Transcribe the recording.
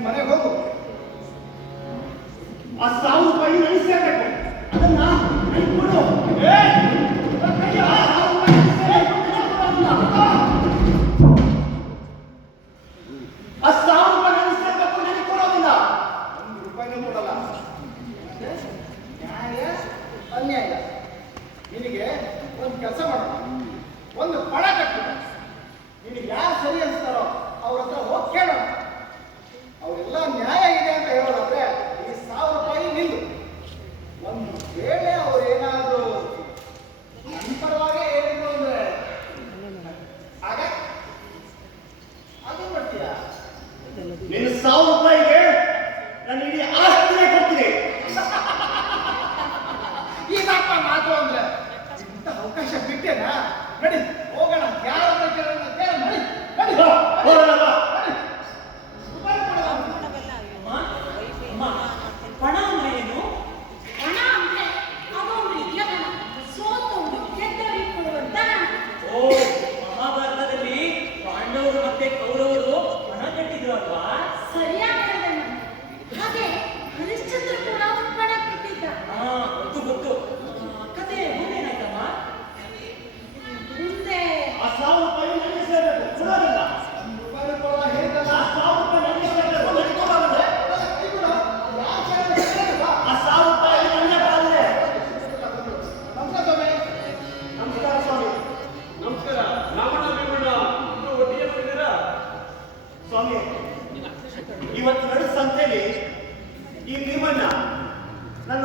ನಿಮ್ಮ ಮನೆಗೆ ಹೋಗು. ಆ 1,000 ರೂಪಾಯಿ ನಡೆಸಬೇಕು. ಅದನ್ನ ನನಗೆ ಕೊಡು. ಆ 1,000 ರೂಪಾಯಿ ನಡೆಸಬೇಕು, ನನಗೆ ಕೊಡೋದಿಲ್ಲ. 1 ರೂಪಾಯಿನೂ ಕೊಡಲ್ಲ. ನ್ಯಾಯ ಅನ್ಯಾಯ. ನಿನಗೆ ಒಂದು ಕೆಲಸ ಮಾಡೋಣ, ಒಂದು ಪಣ ಕಟ್ಟು. ನಿನಗೆ ಯಾರು ಸರಿ ಅನಿಸ್ತಾರೋ ಅವ್ರ ಹತ್ರ ಹೋಗಿ ಕೇಳೋಣ. ಅವರೆಲ್ಲ ನ್ಯಾಯ ಇದೆ ಅಂತ ಹೇಳೋದಾದ್ರೆ ಈ 1,000 ರೂಪಾಯಿ ನಿಲ್ಲು. ಒಂದು ವೇಳೆ ಅವ್ರೇನಾದ್ರೂ ನನ್ನ ಪರವಾಗೇ ಹೇಳಿದ್ರು ಅಂದ್ರೆ ಆಗ ಅದೇ ಮಾಡ್ತೀಯ. ನಿನ್ನ 1,000 ರೂಪಾಯಿಗೆ ನಾನು ಇಡೀ ಆಸ್ತಿನೇ ಕೊಡ್ತೀನಿ. ಈಗಪ್ಪ ಮಾತು ಅಂದ್ರೆ ಇಂಥ ಅವಕಾಶ ಬಿಟ್ಟೇನಾ? ನಡಿ ಹೋಗೋಣ. ಯಾರನ್ನ ಕೇಳೋಣ ಕೇಳ. ನಡಿ ನಡಿ ಹೋಗೋಣ ಬಾ. ಪಣ ಅಂದ್ರೆ ಏನು? ಹಣ ಅಂದ್ರೆ ಅದೊಂದು ಯಜ್ಞ, ಸೋತವರು ಗೆದ್ದವರಿಗೆ ಕೊಡುವಂತ ಹಣ. ಓ, ಮಹಾಭಾರತದಲ್ಲಿ ಪಾಂಡವರು ಮತ್ತೆ ಕೌರವರು ಪಣ ಕಟ್ಟಿದ್ರು ಅಲ್ವಾ? ಸರಿಯಾಗಿ ಹೇಳಿದೆ ನಾನು. ಹಾಗೆ ಹರಿಶ್ಚಂದ್ರ ಕೂಡ ಒಂದು ಪಣ ಕಟ್ಟಿದ್ದ. ಗೊತ್ತು ಗೊತ್ತು. ಕತೆ ಮುಂದೇನಾಯ್ತಮ್ಮ? ಮುಂದೆ ಆ 1,000 ರೂಪಾಯಿ ನನಗೆ ಸೇರಬೇಕು. ಕೊಡೋದಿಲ್ಲ. 1 ರೂಪಾಯಿ ಕೊಡೋ ಹೇಳಿದಲ್ಲ. ಆ 1,000 ರೂಪಾಯಿ ನನಗೆ ಸೇರಬೇಕು. ನನಗೆ ಕೊಡೋದಿಲ್ಲ. ಆ 1,000 ರೂಪಾಯಿ ನನ್ನ ಪಾಲಿದೆ. ನಮಸ್ಕಾರ ಸ್ವಾಮಿ. ನಮಸ್ಕಾರ ಸ್ವಾಮಿ. ನಮಸ್ಕಾರ. ರಾಮಣ್ಣ ಭೀಮಣ್ಣ ಇಬ್ರು ಒಟ್ಟಿಗೆ ಬಂದಿದ್ದೀರಾ? ಸ್ವಾಮಿ, ಇವತ್ತು ನಡೆದ ಸಂತೆಯಲ್ಲಿ ಈ ಭೀಮಣ್ಣ ನನ್ನ